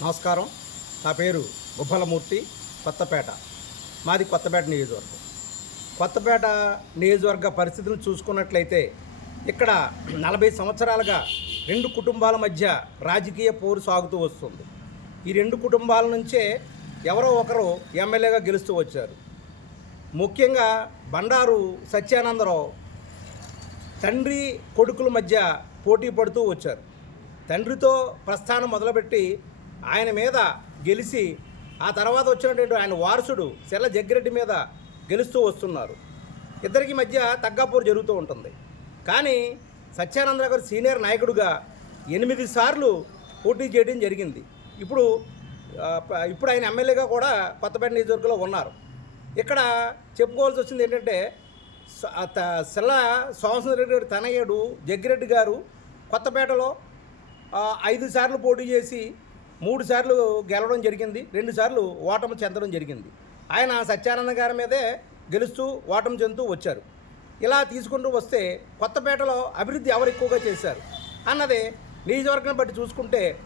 నమస్కారం. నా పేరు గుబ్బలమూర్తి కొత్తపేట. మాది కొత్తపేట నియోజకవర్గం. కొత్తపేట నియోజకవర్గ పరిస్థితులు చూసుకున్నట్లయితే ఇక్కడ నలభై సంవత్సరాలుగా రెండు కుటుంబాల మధ్య రాజకీయ పోరు సాగుతూ వస్తుంది. ఈ రెండు కుటుంబాల నుంచే ఎవరో ఒకరు ఎమ్మెల్యేగా గెలుస్తూ వచ్చారు. ముఖ్యంగా బండారు సత్యానందరావు తండ్రి కొడుకుల మధ్య పోటీ పడుతూ వచ్చారు. తండ్రితో ప్రస్థానం మొదలుపెట్టి ఆయన మీద గెలిచి ఆ తర్వాత వచ్చినటువంటి ఆయన వారసుడు సెల్ల జగ్గిరెడ్డి మీద గెలుస్తూ వస్తున్నారు. ఇద్దరికి మధ్య తగ్గాపూర్ జరుగుతూ ఉంటుంది. కానీ సత్యానందరావు గారు సీనియర్ నాయకుడుగా ఎనిమిది సార్లు పోటీ చేయడం జరిగింది. ఇప్పుడు ఇప్పుడు ఆయన ఎమ్మెల్యేగా కూడా కొత్తపేట నియోజకవర్గంలో ఉన్నారు. ఇక్కడ చెప్పుకోవాల్సి వచ్చింది ఏంటంటే సెల్ల సోమసుందరెడ్డి గారి తనయుడు జగ్గిరెడ్డి గారు కొత్తపేటలో ఐదు సార్లు పోటీ చేసి మూడు సార్లు గెలవడం జరిగింది రెండు సార్లు ఓటమి చెందడం జరిగింది. ఆయన సత్యానంద గారి మీదే గెలుస్తూ ఓటమి చెందుతూ వచ్చారు. ఇలా తీసుకుంటూ వస్తే కొత్తపేటలో అభివృద్ధి ఎవరు ఎక్కువగా చేశారు అన్నది నియోజకవర్గం బట్టి చూసుకుంటే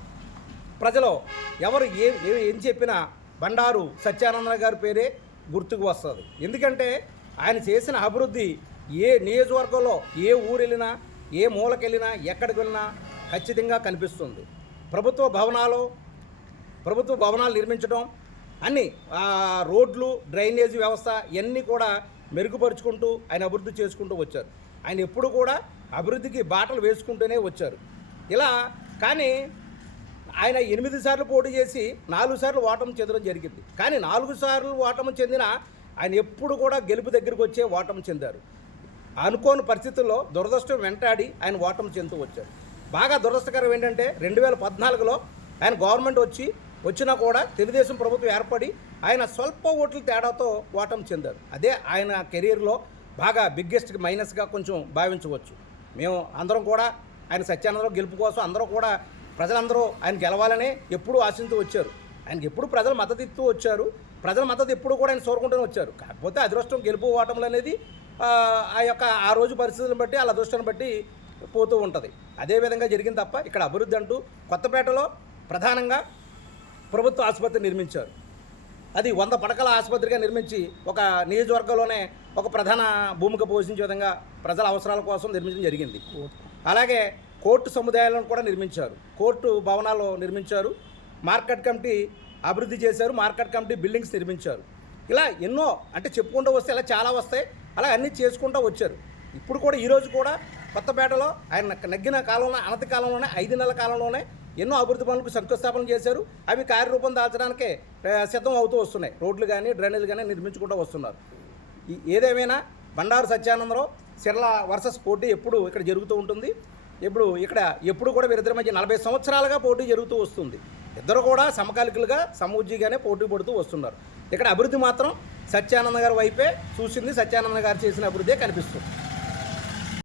ప్రజలు ఎవరు ఏ ఏ- ఏం చెప్పినా బండారు సత్యానంద గారి పేరే గుర్తుకు వస్తుంది. ఎందుకంటే ఆయన చేసిన అభివృద్ధి ఏ నియోజకవర్గంలో ఏ ఊరు వెళ్ళినా ఏ మూలకెళ్ళినా ఎక్కడికి వెళ్ళినా ఖచ్చితంగా కనిపిస్తుంది. ప్రభుత్వ భవనాలు ప్రభుత్వ భవనాలు నిర్మించడం అన్ని రోడ్లు డ్రైనేజీ వ్యవస్థ ఇవన్నీ కూడా మెరుగుపరుచుకుంటూ ఆయన అభివృద్ధి చేసుకుంటూ వచ్చారు. ఆయన ఎప్పుడు కూడా అభివృద్ధికి బాటలు వేసుకుంటూనే వచ్చారు. ఇలా కానీ ఆయన ఎనిమిది సార్లు పోటీ చేసి నాలుగు సార్లు ఓటమి చెందడం జరిగింది. కానీ నాలుగు సార్లు ఓటమి చెందిన ఆయన ఎప్పుడు కూడా గెలుపు దగ్గరికి వచ్చే ఓటమి చెందారు. అనుకోని పరిస్థితుల్లో దురదృష్టం వెంటాడి ఆయన ఓటమి చెందుతూ వచ్చారు. బాగా దురదృష్టకరం ఏంటంటే రెండు వేల పద్నాలుగులో ఆయన గవర్నమెంట్ వచ్చి వచ్చినా కూడా తెలుగుదేశం ప్రభుత్వం ఏర్పడి ఆయన స్వల్ప ఓట్ల తేడాతో ఓటమి చెందారు. అదే ఆయన కెరీర్లో బాగా బిగ్గెస్ట్ మైనస్గా కొంచెం భావించవచ్చు. మేము అందరం కూడా ఆయన సత్యానందరావు గెలుపు కోసం అందరూ కూడా ప్రజలందరూ ఆయన గెలవాలనే ఎప్పుడూ ఆశిస్తూ వచ్చారు. ఆయనకి ఎప్పుడు ప్రజలు మద్దతు ఇస్తూ వచ్చారు. ప్రజల మద్దతు ఎప్పుడు కూడా ఆయన కోరుకుంటూనే వచ్చారు. కాకపోతే అదృష్టం గెలుపు ఓటములు అనేది ఆ, ఆ యొక్క ఆ రోజు పరిస్థితులను బట్టి వాళ్ళ అదృష్టాన్ని బట్టి పోతూ ఉంటుంది. అదే విధంగా జరిగింది తప్ప ఇక్కడ అభివృద్ధి అంటూ కొత్తపేటలో ప్రధానంగా ప్రభుత్వ ఆసుపత్రి నిర్మించారు. అది వంద పడకల ఆసుపత్రిగా నిర్మించి ఒక నియోజకవర్గంలోనే ఒక ప్రధాన భూమిక పోషించే విధంగా ప్రజల అవసరాల కోసం నిర్మించడం జరిగింది. అలాగే కోర్టు సముదాయాలను కూడా నిర్మించారు. కోర్టు భవనాలు నిర్మించారు. మార్కెట్ కమిటీ అభివృద్ధి చేశారు. మార్కెట్ కమిటీ బిల్డింగ్స్ నిర్మించారు. ఇలా ఎన్నో అంటే చెప్పుకుంటూ వస్తే ఇలా చాలా వస్తాయి. అలా అన్నీ చేసుకుంటూ వచ్చారు. ఇప్పుడు కూడా ఈరోజు కూడా కొత్తపేటలో ఆయన నగ్గిన కాలంలో అనతి కాలంలోనే ఐదు నెలల కాలంలోనే ఎన్నో అభివృద్ధి పనులకు శంకుస్థాపన చేశారు. అవి కార్యరూపం దాల్చడానికే సిద్ధం అవుతూ వస్తున్నాయి. రోడ్లు కానీ డ్రైనేజీలు కానీ నిర్మించుకుంటూ వస్తున్నారు. ఈ- ఏదేమైనా బండారు సత్యానందరావు సిరల వర్సెస్ పోటీ ఎప్పుడు ఇక్కడ జరుగుతూ ఉంటుంది. ఇప్పుడు ఇక్కడ ఎప్పుడు కూడా వీరిద్దరి మధ్య నలభై సంవత్సరాలుగా పోటీ జరుగుతూ వస్తుంది. ఇద్దరు కూడా సమకాలికులుగా సమూజ్జిగానే పోటీ పడుతూ వస్తున్నారు. ఇక్కడ అభివృద్ధి మాత్రం సత్యానంద గారి వైపే చూసింది. సత్యానంద గారు చేసిన అభివృద్ధే కనిపిస్తుంది.